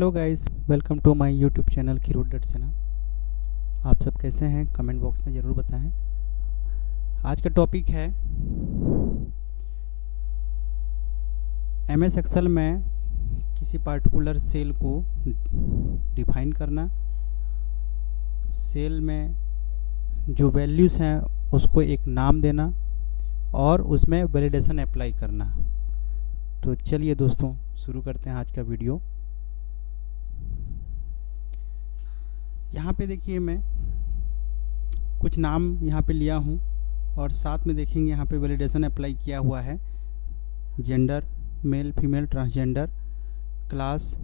Hello guys, welcome to my YouTube channel किरूट.सेना। आप सब कैसे हैं? कमेंट बॉक्स में ज़रूर बताएं। आज का टॉपिक है एमएस एक्सेल में किसी पार्टिकुलर सेल को डिफाइन करना, सेल में जो वैल्यूज़ हैं उसको एक नाम देना और उसमें वैलिडेशन अप्लाई करना। तो चलिए दोस्तों, शुरू करते हैं आज का वीडियो। यहाँ पे देखिए, मैं कुछ नाम यहाँ पे लिया हूँ और साथ में देखेंगे यहाँ पे वैलिडेशन अप्लाई किया हुआ है। Gender, male, female, transgender, class,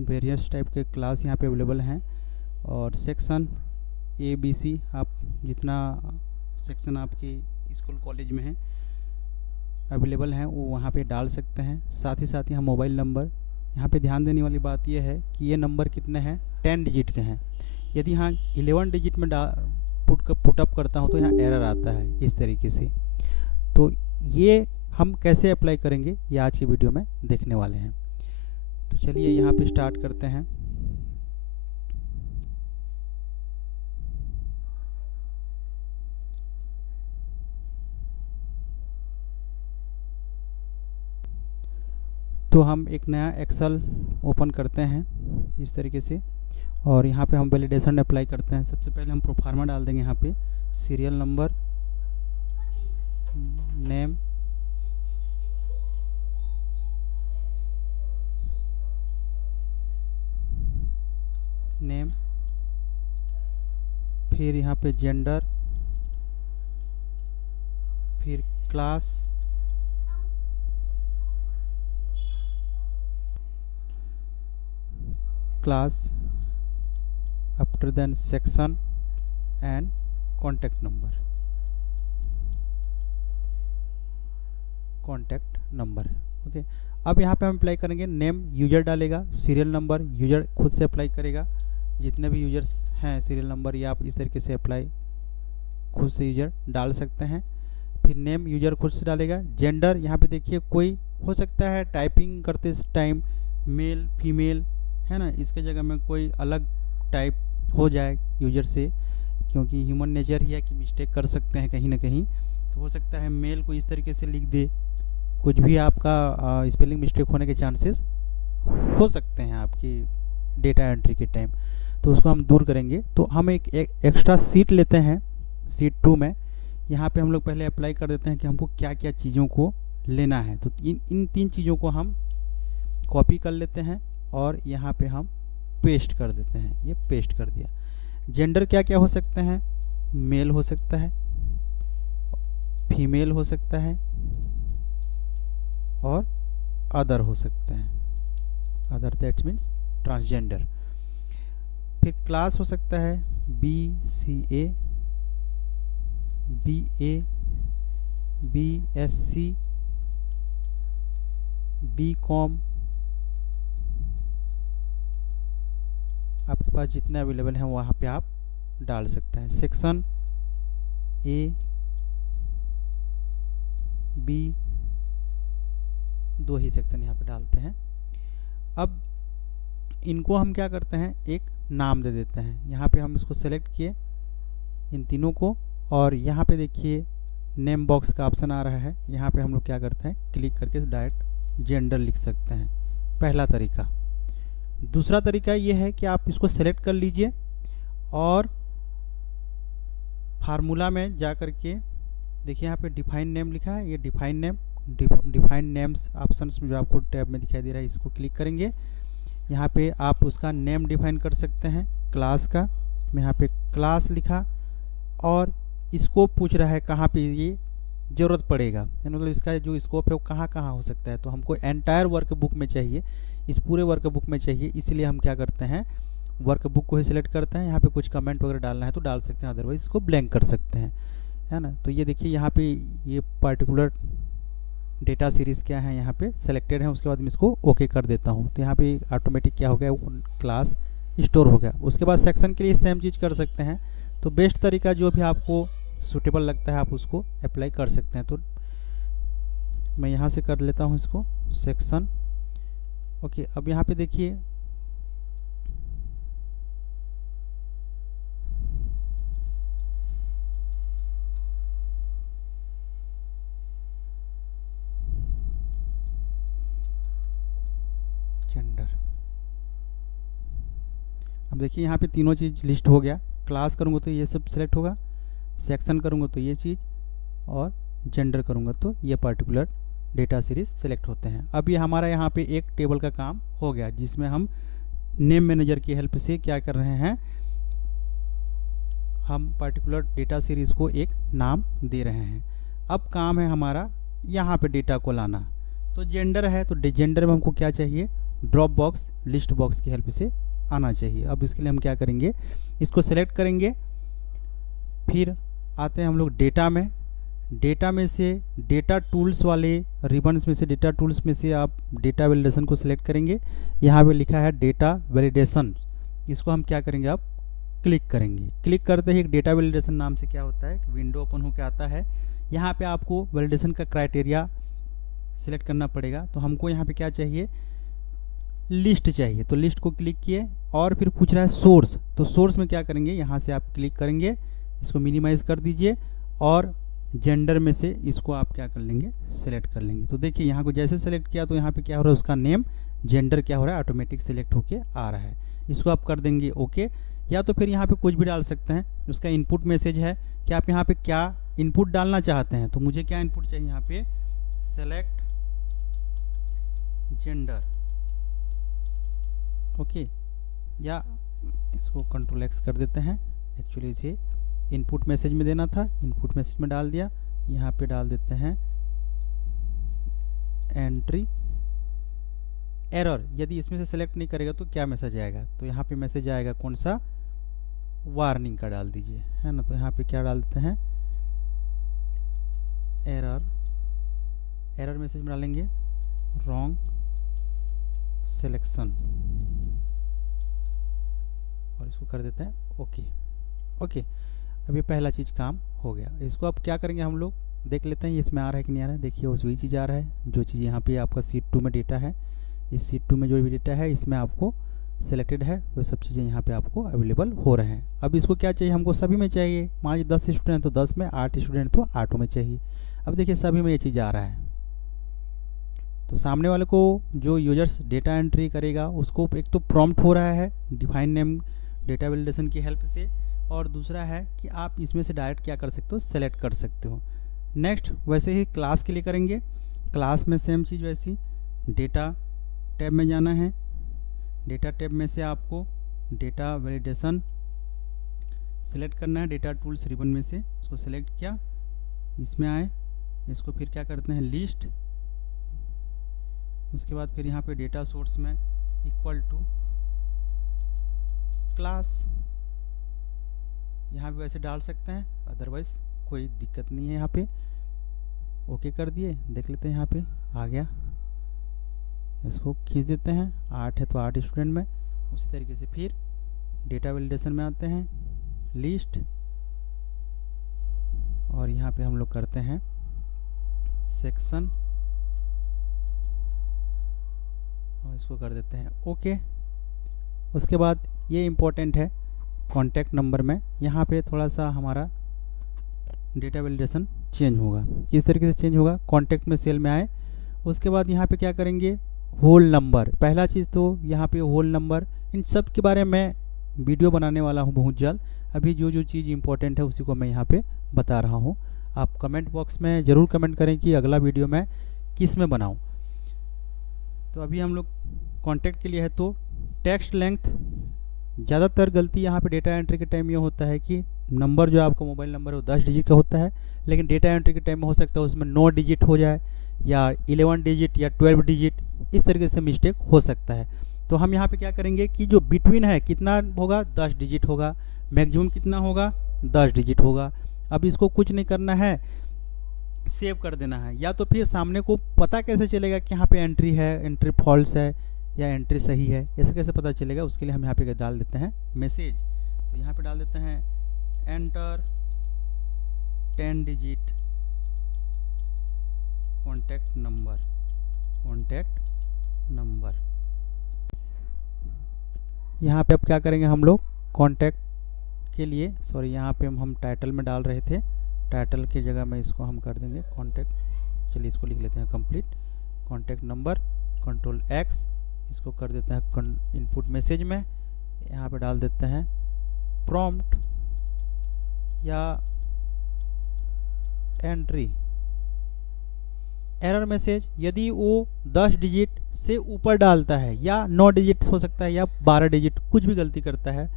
various type के क्लास यहाँ पे अवेलेबल हैं और सेक्शन ए बी सी, आप जितना सेक्शन आपके स्कूल कॉलेज में है अवेलेबल हैं वो वहाँ पे डाल सकते हैं। साथ ही साथ यहाँ मोबाइल नंबर। यहाँ पे ध्यान देने वाली बात यह है कि ये नंबर कितने हैं, 10 डिजिट के हैं। यदि यहाँ 11 डिजिट में पुटअप करता हूँ तो यहाँ एरर आता है इस तरीके से। तो ये हम कैसे अप्लाई करेंगे ये आज की वीडियो में देखने वाले हैं। तो चलिए यहाँ पे स्टार्ट करते हैं। तो हम एक नया एक्सेल ओपन करते हैं इस तरीके से और यहाँ पे हम वैलिडेशन अप्लाई करते हैं। सबसे पहले हम प्रोफार्मा डाल देंगे। यहाँ पे सीरियल नंबर, नेम, फिर यहाँ पे जेंडर, फिर class, after then section and contact number. Okay, अब यहाँ पे हम अप्लाई करेंगे। नेम यूजर डालेगा, सीरियल नंबर यूजर खुद से अप्लाई करेगा। जितने भी यूजर्स हैं सीरियल नंबर या आप इस तरीके से अप्लाई खुद से यूजर डाल सकते हैं। फिर नेम यूजर खुद से डालेगा। जेंडर यहाँ पे देखिए, कोई हो सकता है टाइपिंग करते टाइम मेल फीमेल है ना, इसके जगह में कोई अलग टाइप हो जाए यूजर से, क्योंकि ह्यूमन नेचर ही है कि मिस्टेक कर सकते हैं कहीं ना कहीं। तो हो सकता है मेल को इस तरीके से लिख दे, कुछ भी आपका स्पेलिंग मिस्टेक होने के चांसेस हो सकते हैं आपकी डेटा एंट्री के टाइम। तो उसको हम दूर करेंगे। तो हम एक एक्स्ट्रा सीट लेते हैं, सीट 2 में। यहाँ पे हम लोग पहले अप्लाई कर देते हैं कि हमको क्या क्या चीज़ों को लेना है। तो इन 3 चीज़ों को हम कॉपी कर लेते हैं और यहाँ पे हम पेस्ट कर देते हैं। ये पेस्ट कर दिया। जेंडर क्या क्या हो सकते हैं, मेल हो सकता है, फीमेल हो सकता है और अदर हो सकते हैं। Other that means transgender. फिर क्लास हो सकता है BCA, BA, BSc, BCom, आपके पास जितने अवेलेबल हैं वहाँ पे आप डाल सकते हैं। Section A, B, 2 he section यहाँ पे डालते हैं। अब इनको हम क्या करते हैं, एक नाम दे देते हैं। यहाँ पे हम इसको सेलेक्ट किए इन तीनों को और यहाँ पे देखिए नेम बॉक्स का ऑप्शन आ रहा है। यहाँ पे हम लोग क्या करते हैं, क्लिक करके डायरेक्ट जेंडर लिख सकते हैं। पहला तरीका। दूसरा तरीका ये है कि आप इसको सेलेक्ट कर लीजिए और फार्मूला में जा कर के देखिए यहाँ पे डिफाइन नेम लिखा है। ये डिफाइन नेम्स ऑप्शंस में जो आपको टैब में दिखाई दे रहा है, इसको क्लिक करेंगे। यहाँ पे आप उसका नेम डिफाइन कर सकते हैं क्लास का। मैं यहाँ पे क्लास लिखा और इसको पूछ रहा है कहाँ पे ये ज़रूरत पड़ेगा, मतलब इसका जो स्कोप है वो कहाँ कहाँ हो सकता है। तो हमको एंटायर वर्कबुक में चाहिए, इस पूरे वर्कबुक में चाहिए, इसलिए हम क्या करते हैं, वर्कबुक को ही सिलेक्ट करते हैं। यहाँ पे कुछ कमेंट वगैरह डालना है तो डाल सकते हैं, अदरवाइज इसको ब्लैंक कर सकते हैं, है ना। तो ये देखिए यहाँ पे ये पार्टिकुलर डेटा सीरीज़ क्या है यहाँ पे सेलेक्टेड है। उसके बाद मैं इसको ओके कर देता हूँ। तो यहाँ पे ऑटोमेटिक क्या हो गया, क्लास स्टोर हो गया। उसके बाद सेक्शन के लिए सेम चीज़ कर सकते हैं। तो बेस्ट तरीका जो भी आपको सूटेबल लगता है आप उसको अप्लाई कर सकते हैं। तो मैं यहाँ से कर लेता हूँ इसको सेक्शन। ओके, अब यहाँ पे देखिए देखिए यहाँ पे तीनों चीज़ लिस्ट हो गया। क्लास करूँगा तो ये सब सिलेक्ट होगा, सेक्शन करूँगा तो ये चीज़, और जेंडर करूँगा तो ये पर्टिकुलर डेटा सीरीज सेलेक्ट होते हैं। अब ये हमारा यहाँ पे एक टेबल का काम हो गया, जिसमें हम नेम मैनेजर की हेल्प से क्या कर रहे हैं, हम पर्टिकुलर डेटा सीरीज को एक नाम दे रहे हैं। अब काम है हमारा यहाँ पे डेटा को लाना। तो जेंडर है तो जेंडर में हमको क्या चाहिए, ड्रॉप बॉक्स लिस्ट बॉक्स की हेल्प से आना चाहिए। अब इसके लिए हम क्या करेंगे, इसको सेलेक्ट करेंगे, फिर आते हैं हम लोग डेटा में। डेटा में से डेटा टूल्स वाले रिबन्स में से, डेटा टूल्स में से आप डेटा वैलिडेशन को सिलेक्ट करेंगे। यहाँ पे लिखा है डेटा वैलिडेशन, इसको हम क्या करेंगे, आप क्लिक करेंगे। क्लिक करते ही एक डेटा वैलिडेशन नाम से क्या होता है, विंडो ओपन होकर आता है। यहाँ पे आपको वैलिडेशन का क्राइटेरिया सिलेक्ट करना पड़ेगा। तो हमको यहाँ पे क्या चाहिए, लिस्ट चाहिए, तो लिस्ट को क्लिक किए और फिर पूछ रहा है सोर्स। तो सोर्स में क्या करेंगे, यहाँ से आप क्लिक करेंगे, इसको मिनिमाइज कर दीजिए और जेंडर में से इसको आप क्या कर लेंगे, सेलेक्ट कर लेंगे। तो देखिए यहाँ को जैसे सेलेक्ट किया तो यहाँ पे क्या हो रहा है, उसका नेम जेंडर क्या हो रहा है, ऑटोमेटिक सेलेक्ट होके आ रहा है। इसको आप कर देंगे ओके। या तो फिर यहाँ पे कुछ भी डाल सकते हैं, उसका इनपुट मैसेज है कि आप यहाँ पे क्या इनपुट डालना चाहते हैं। तो मुझे क्या इनपुट चाहिए यहाँ पे, सेलेक्ट जेंडर, ओके। या इसको कंट्रोल एक्स कर देते हैं, एक्चुअली इसे इनपुट मैसेज में देना था, इनपुट मैसेज में डाल दिया। यहाँ पे डाल देते हैं एंट्री एरर। यदि इसमें से सेलेक्ट नहीं करेगा तो क्या मैसेज आएगा, तो यहाँ पे मैसेज आएगा कौन सा, वार्निंग का डाल दीजिए, है ना। तो यहाँ पे क्या डाल देते हैं, एरर। एरर मैसेज में डालेंगे रॉन्ग सिलेक्शन और इसको कर देते हैं ओके। ओके, अब ये पहला चीज़ काम हो गया। इसको अब क्या करेंगे, हम लोग देख लेते हैं इसमें आ रहा है कि नहीं आ रहा है। देखिए वही चीज़ आ रहा है, जो चीज़ यहाँ पे आपका सीट 2 में डेटा है, इस सीट 2 में जो भी डेटा है इसमें आपको सेलेक्टेड है, वो सब चीज़ें यहाँ पे आपको अवेलेबल हो रहे हैं। अब इसको क्या चाहिए, हमको सभी में चाहिए। मान लीजिए 10 स्टूडेंट तो 10 में, 8 स्टूडेंट तो 8 में चाहिए। अब देखिए सभी में ये चीज़ आ रहा है। तो सामने वाले को जो यूजर्स डेटा एंट्री करेगा उसको एक तो प्रॉम्प्ट हो रहा है डिफाइन नेम डेटा वैलिडेशन की हेल्प से, और दूसरा है कि आप इसमें से डायरेक्ट क्या कर सकते हो, सेलेक्ट कर सकते हो। नेक्स्ट वैसे ही क्लास के लिए करेंगे। क्लास में सेम चीज़ वैसी, डेटा टैब में जाना है। डेटा टैब में से आपको डेटा वैलिडेशन सेलेक्ट करना है, डेटा टूल्स रिबन में से इसको सेलेक्ट किया, इसमें आए, इसको फिर क्या करते हैं, लिस्ट। उसके बाद फिर यहाँ पे डेटा सोर्स में इक्वल टू क्लास, यहाँ भी वैसे डाल सकते हैं, अदरवाइज कोई दिक्कत नहीं है। यहाँ पे ओके कर दिए, देख लेते हैं यहाँ पे आ गया। इसको खींच देते हैं, 8 है तो 8 स्टूडेंट में। उसी तरीके से फिर डेटा वैलिडेशन में आते हैं, लिस्ट, और यहाँ पे हम लोग करते हैं सेक्शन और इसको कर देते हैं ओके। उसके बाद ये इम्पोर्टेंट है, कॉन्टैक्ट नंबर में यहाँ पे थोड़ा सा हमारा डेटा वैलिडेशन चेंज होगा। किस तरीके से चेंज होगा, कॉन्टैक्ट में सेल में आए, उसके बाद यहाँ पे क्या करेंगे, होल नंबर। पहला चीज़ तो यहाँ पे होल नंबर, इन सब के बारे में मैं वीडियो बनाने वाला हूँ बहुत जल्द। अभी जो जो चीज़ इंपॉर्टेंट है उसी को मैं यहाँ पे बता रहा हूँ। आप कमेंट बॉक्स में ज़रूर कमेंट करें कि अगला वीडियो मैं किस में बनाऊँ। तो अभी हम लोग कॉन्टैक्ट के लिए है, तो टेक्स्ट लेंथ। ज़्यादातर गलती यहाँ पे डेटा एंट्री के टाइम ये होता है कि नंबर जो आपका मोबाइल नंबर है वो 10 डिजिट का होता है, लेकिन डेटा एंट्री के टाइम में हो सकता है उसमें 9 डिजिट हो जाए या 11 डिजिट या 12 डिजिट, इस तरीके से मिस्टेक हो सकता है। तो हम यहाँ पे क्या करेंगे कि जो बिटवीन है कितना होगा, 10 डिजिट होगा, मैक्सिमम कितना होगा, 10 डिजिट होगा। अब इसको कुछ नहीं करना है, सेव कर देना है। या तो फिर सामने को पता कैसे चलेगा कि यहाँ पे एंट्री है, एंट्री फॉल्स है या एंट्री सही है, ऐसे कैसे पता चलेगा, उसके लिए हम यहाँ पे डाल देते हैं मैसेज। तो यहाँ पे डाल देते हैं enter 10 digit contact number, contact number. यहाँ पे अब क्या करेंगे हम लोग, कॉन्टैक्ट के लिए, सॉरी यहाँ पे हम टाइटल में डाल रहे थे, टाइटल की जगह में इसको हम कर देंगे कॉन्टैक्ट। चलिए इसको लिख लेते हैं complete contact number, control x, इसको कर देते हैं इनपुट मैसेज में यहाँ पे डाल देते हैं प्रॉम्प्ट या एंट्री एरर मैसेज। यदि वो 10 डिजिट से ऊपर डालता है या 9 डिजिट हो सकता है या 12 डिजिट, कुछ भी गलती करता है,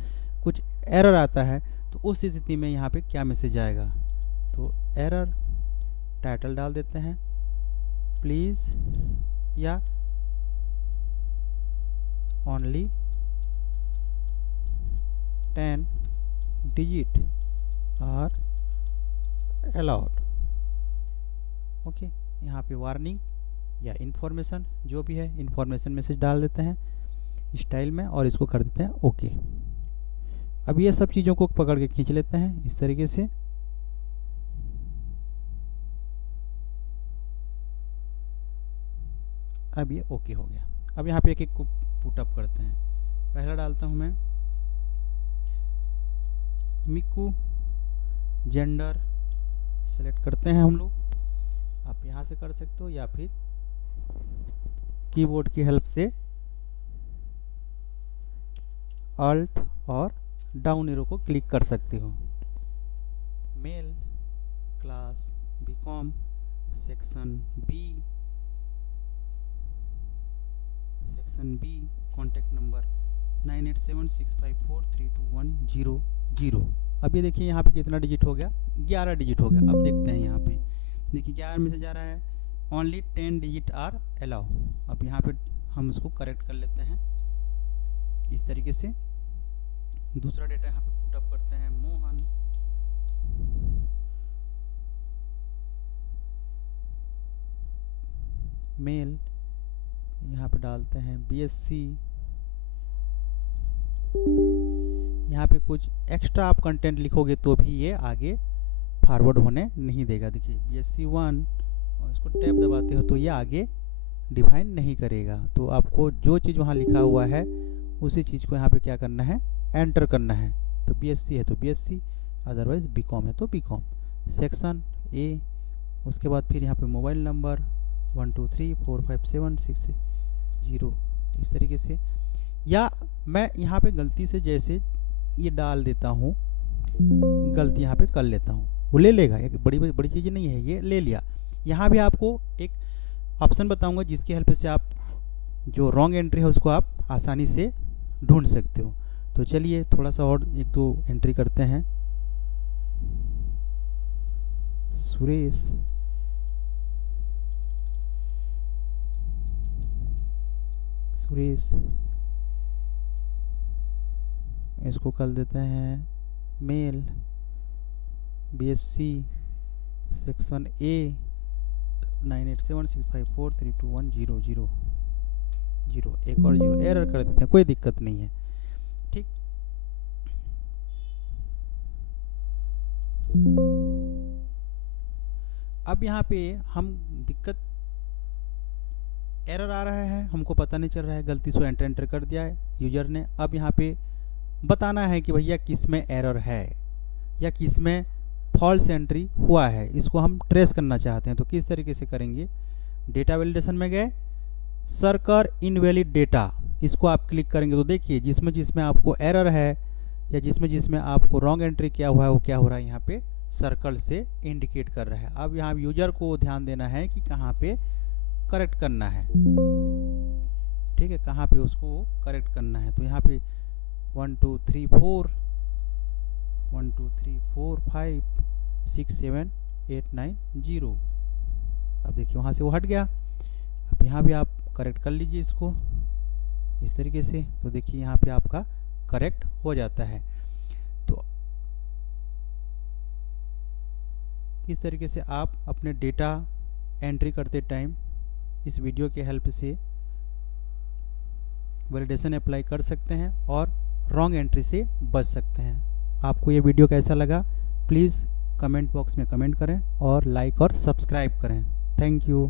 कुछ एरर आता है, तो उस स्थिति में यहाँ पे क्या मैसेज आएगा? तो एरर टाइटल डाल देते हैं प्लीज या only 10 digit are allowed. Okay, यहाँ पे वार्निंग या इन्फॉर्मेशन जो भी है, इन्फॉर्मेशन मैसेज डाल देते हैं स्टाइल में और इसको कर देते हैं ओके। अब ये सब चीज़ों को पकड़ के खींच लेते हैं इस तरीके से। अब ये ओके हो गया। अब यहाँ पे एक एक को पुटअप करते हैं। पहला डालता हूँ मैं मिकू, जेंडर सेलेक्ट करते हैं हम लोग, आप यहाँ से कर सकते हो या फिर कीबोर्ड की हेल्प से अल्ट और डाउन एरो को क्लिक कर सकते हो। Male, class BCom, section B, contact number 9876543210। अब ये देखिए यहाँ पे कितना डिजिट हो गया? 11 डिजिट हो गया। अब देखते हैं यहाँ पे, देखिए 11 मैसेज आ रहा है ओनली 10 डिजिट आर अलाउ। अब यहाँ पे हम उसको करेक्ट कर लेते हैं इस तरीके से। दूसरा डेटा यहाँ पे पुटअप करते हैं मोहन, मेल, यहाँ पे डालते हैं BSc। यहाँ पे कुछ एक्स्ट्रा आप कंटेंट लिखोगे तो भी ये आगे फॉरवर्ड होने नहीं देगा। देखिए BSc 1 और इसको टैब दबाते हो तो ये आगे डिफाइन नहीं करेगा। तो आपको जो चीज़ वहाँ लिखा हुआ है उसी चीज़ को यहाँ पे क्या करना है? एंटर करना है। तो BSc है तो BSc, अदरवाइज बीकॉम है तो बीकॉम। सेक्शन ए, उसके बाद फिर यहाँ पे मोबाइल नंबर 12345760 इस तरीके से। या मैं यहाँ पे गलती से जैसे ये डाल देता हूँ, गलती यहाँ पे कर लेता हूँ, वो ले लेगा। एक बड़ी चीज़ नहीं है, ये ले लिया। यहाँ भी आपको एक ऑप्शन बताऊंगा जिसकी हेल्प से आप जो रॉन्ग एंट्री है उसको आप आसानी से ढूंढ सकते हो। तो चलिए थोड़ा सा और एक दो एंट्री करते हैं। सुरेश, इसको कर देते हैं मेल, BSc, सेक्शन ए 987654321000। एक और 0 एरर कर देते हैं, कोई दिक्कत नहीं है। ठीक, अब यहाँ पे हम दिक्कत, एरर आ रहा है, हमको पता नहीं चल रहा है, गलती से एंटर कर दिया है यूजर ने। अब यहाँ पे बताना है कि भैया किस में एरर है या किस में फॉल्स एंट्री हुआ है, इसको हम ट्रेस करना चाहते हैं। तो किस तरीके से करेंगे? डेटा वैलिडेशन में गए, सर्कर इनवैलिड डेटा, इसको आप क्लिक करेंगे तो देखिए जिसमें आपको एरर है या जिसमें आपको रॉन्ग एंट्री किया हुआ है वो क्या हो रहा है? यहाँ पे सर्कल से इंडिकेट कर रहा है। अब यहाँ यूजर को ध्यान देना है कि कहाँ पे करेक्ट करना है। ठीक है, कहाँ पे उसको करेक्ट करना है। तो यहाँ पे 1 2 3 4 5 6 7 8 9 0। अब देखिए वहाँ से वो हट गया। अब यहाँ भी आप करेक्ट कर लीजिए इसको इस तरीके से। तो देखिए यहाँ पे आपका करेक्ट हो जाता है। तो इस तरीके से आप अपने डेटा एंट्री करते टाइम इस वीडियो के हेल्प से वैलिडेशन अप्लाई कर सकते हैं और रॉन्ग एंट्री से बच सकते हैं। आपको ये वीडियो कैसा लगा प्लीज़ कमेंट बॉक्स में कमेंट करें और लाइक और सब्सक्राइब करें। Thank you.